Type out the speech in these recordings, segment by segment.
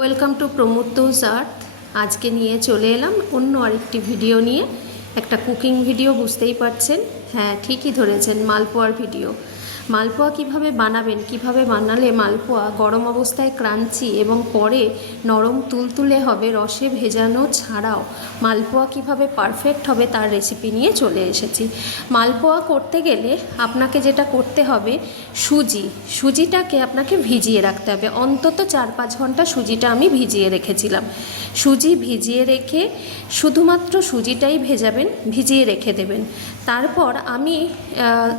Welcome to প্রমুক্তোস আর্থ। আজকে নিয়ে চলে এলাম অন্য আরেকটি ভিডিও নিয়ে, একটা কুকিং ভিডিও। বুঝতেই পারছেন, হ্যাঁ ঠিকই ধরেছেন, মালপোয়ার ভিডিও। মালপোয়া কিভাবে বানাবেন, কিভাবে বানালে মালপোয়া গরম অবস্থায় ক্রাঞ্চি এবং পরে নরম তুলতুলে হবে, রসে ভেজানো ছাড়াও মালপোয়া কিভাবে পারফেক্ট হবে তার রেসিপি নিয়ে চলে এসেছি। মালপোয়া করতে গেলে আপনাকে যেটা করতে হবে, সুজিটাকে আপনাকে ভিজিয়ে রাখতে হবে। অন্তত 4-5 ঘন্টা সুজিটা আমি ভিজিয়ে রেখেছিলাম। সুজি ভিজিয়ে রেখে শুধুমাত্র সুজিটাই ভেজাবেন, ভিজিয়ে রেখে দেবেন। তারপর আমি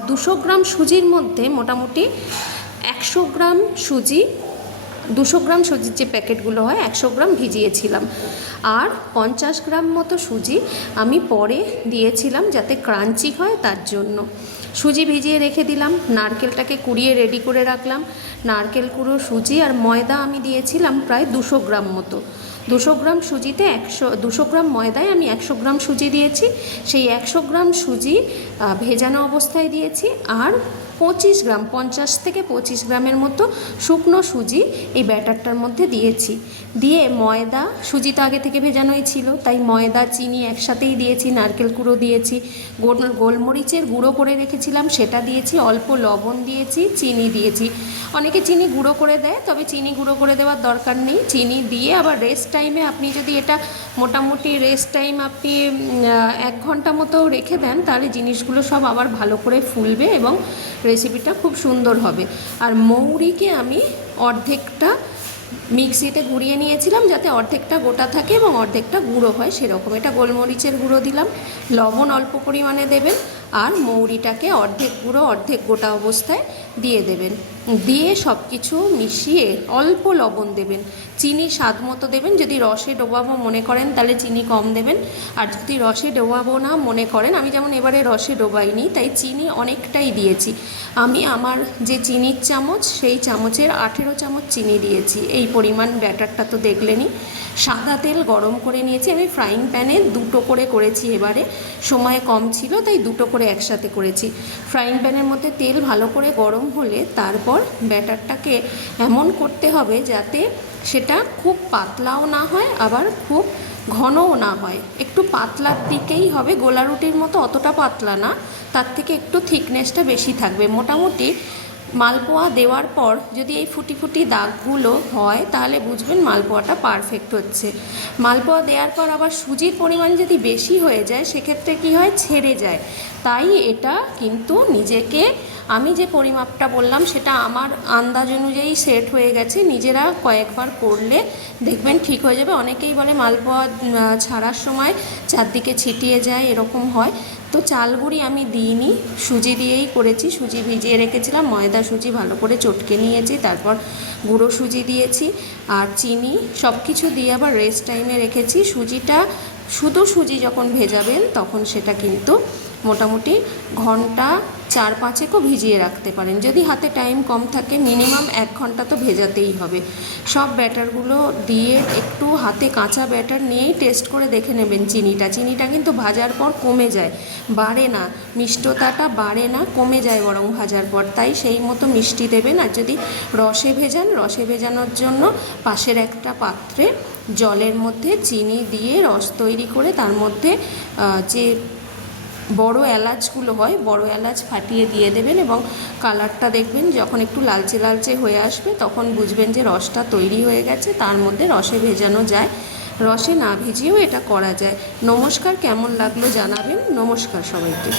200 গ্রাম সুজির মধ্যে মোটামুটি 100 গ্রাম সুজি, 200 গ্রাম সুজির যে প্যাকেটগুলো হয় 100 গ্রাম ভিজিয়েছিলাম। আর 50 গ্রাম মতো সুজি আমি পরে দিয়েছিলাম যাতে ক্রাঞ্চি হয় তার জন্য। সুজি ভিজিয়ে রেখে দিলাম, নারকেলটাকে কুড়িয়ে রেডি করে রাখলাম। নারকেল কুড়ো, সুজি আর ময়দা আমি দিয়েছিলাম প্রায় 200 গ্রাম মতো। 200 গ্রাম সুজিতে 200 গ্রাম ময়দায় আমি 100 গ্রাম সুজি দিয়েছি। সেই 100 গ্রাম সুজি ভেজানো অবস্থায় দিয়েছি। আর 50 থেকে 25 গ্রামের মতো শুকনো সুজি এই ব্যাটারটার মধ্যে দিয়েছি। দিয়ে ময়দা, সুজি তো আগে থেকে ভেজানোই ছিল, তাই ময়দা চিনি একসাথেই দিয়েছি। নারকেল কুড়ো দিয়েছি, গোলমরিচের গুঁড়ো করে রেখেছিলাম সেটা দিয়েছি, অল্প লবণ দিয়েছি, চিনি দিয়েছি। অনেকে চিনি গুঁড়ো করে দেয়, তবে চিনি গুঁড়ো করে দেওয়ার দরকার নেই। চিনি দিয়ে আবার রেস্ট টাইমে আপনি যদি এটা মোটামুটি রেস্ট টাইম আপনি 1 ঘন্টা মতো রেখে দেন, তাহলে জিনিসগুলো সব আবার ভালো করে ফুলবে এবং রেসিপিটা খুব সুন্দর হবে। আর মৌরিকে আমি অর্ধেকটা মিক্সিতে গুঁড়িয়ে নিয়েছিলাম যাতে অর্ধেকটা গোটা থাকে এবং অর্ধেকটা গুঁড়ো হয়, সেরকম। এটা গোলমরিচের গুঁড়ো দিলাম, লবণ অল্প পরিমাণে দেবেন, আর মৌরিটাকে অর্ধেক গুঁড়ো অর্ধেক গোটা অবস্থায় দিয়ে দেবেন। দিয়ে সব কিছু মিশিয়ে অল্প লবণ দেবেন, চিনি স্বাদ মতো দেবেন। যদি রসে ডোবাবো মনে করেন তাহলে চিনি কম দেবেন, আর যদি রসে ডোবাবো না মনে করেন, আমি যেমন এবারে রসে ডোবাইনি তাই চিনি অনেকটাই দিয়েছি। আমি আমার যে চিনির চামচ সেই চামচের 18 চামচ চিনি দিয়েছি। এই পরিমাণ ব্যাটারটা তো দেখলেনই। সাদা তেল গরম করে নিয়েছি, আমি ফ্রাইং প্যানে 2টো করে করেছি, এবারে সময় কম ছিল তাই 2টো করে একসাথে করেছি। ফ্রাইং প্যানের মধ্যে তেল ভালো করে গরম হলে তারপর ব্যাটারটাকে এমন করতে হবে যাতে সেটা খুব পাতলাও না হয় আবার খুব ঘনও না হয়, একটু পাতলার দিকেই হবে। গোলা রুটির মতো অতটা পাতলা না, তার থেকে একটু থিকনেসটা বেশি থাকবে। মোটামুটি মালপোয়া দেওয়ার পর যদি এই ফুটি ফুটি দাগগুলো হয় তাহলে বুঝবেন মালপোয়াটা পারফেক্ট হচ্ছে। মালপোয়া দেওয়ার পর আবার সুজির পরিমাণ যদি বেশি হয়ে যায় সেক্ষেত্রে কি হয়, ছেড়ে যায়। তাই এটা কিন্তু নিজেকে, আমি যে পরিমাপটা বললাম সেটা আমার আন্দাজ অনুযায়ী সেট হয়ে গেছে। নিজেরা কয়েকবার করলে দেখবেন ঠিক হয়ে যাবে। অনেকেই বলে মালপোয়া ছাড়ার সময় চারদিকে ছিটিয়ে যায়, এরকম হয়। তো চালগুড়ি আমি দিইনি, সুজি দিয়েই করেছি। সুজি ভিজিয়ে রেখেছিলাম, ময়দা সুজি ভালো করে চটকে নিয়েছি, তারপর গুঁড়ো সুজি দিয়েছি আর চিনি, সব কিছু দিয়ে আবার রেস্ট টাইমে রেখেছি। সুজিটা শুধু সুজি যখন ভেজাবেন তখন সেটা কিন্তু মোটামুটি ঘন্টা 4-5 ভিজিয়ে রাখতে পারেন। যদি হাতে টাইম কম থাকে মিনিমাম 1 ঘন্টা তো ভেজাতেই হবে। সব ব্যাটারগুলো দিয়ে একটু হাতে কাঁচা ব্যাটার নিয়েই টেস্ট করে দেখে নেবেন চিনিটা কিন্তু ভাজার পর কমে যায়, বাড়ে না, মিষ্টতাটা বাড়ে না, কমে যায় বরং ভাজার পর। তাই সেই মতো মিষ্টি দেবেন। আর যদি রসে ভেজান, রসে ভেজানোর জন্য পাশের একটা পাত্রে জলের মধ্যে চিনি দিয়ে রস তৈরি করে তার মধ্যে যে বড় এলাচগুলো হয়, বড় এলাচ ফাটিয়ে দিয়ে দেবেন এবং কালারটা দেখবেন যখন একটু লালচে লালচে হয়ে আসবে তখন বুঝবেন যে রসটা তৈরি হয়ে গেছে। তার মধ্যে রসে ভেজানো যায়, রসে না ভিজিয়েও এটা করা যায়। নমস্কার, কেমন লাগলো জানাবেন। নমস্কার সবাইকে।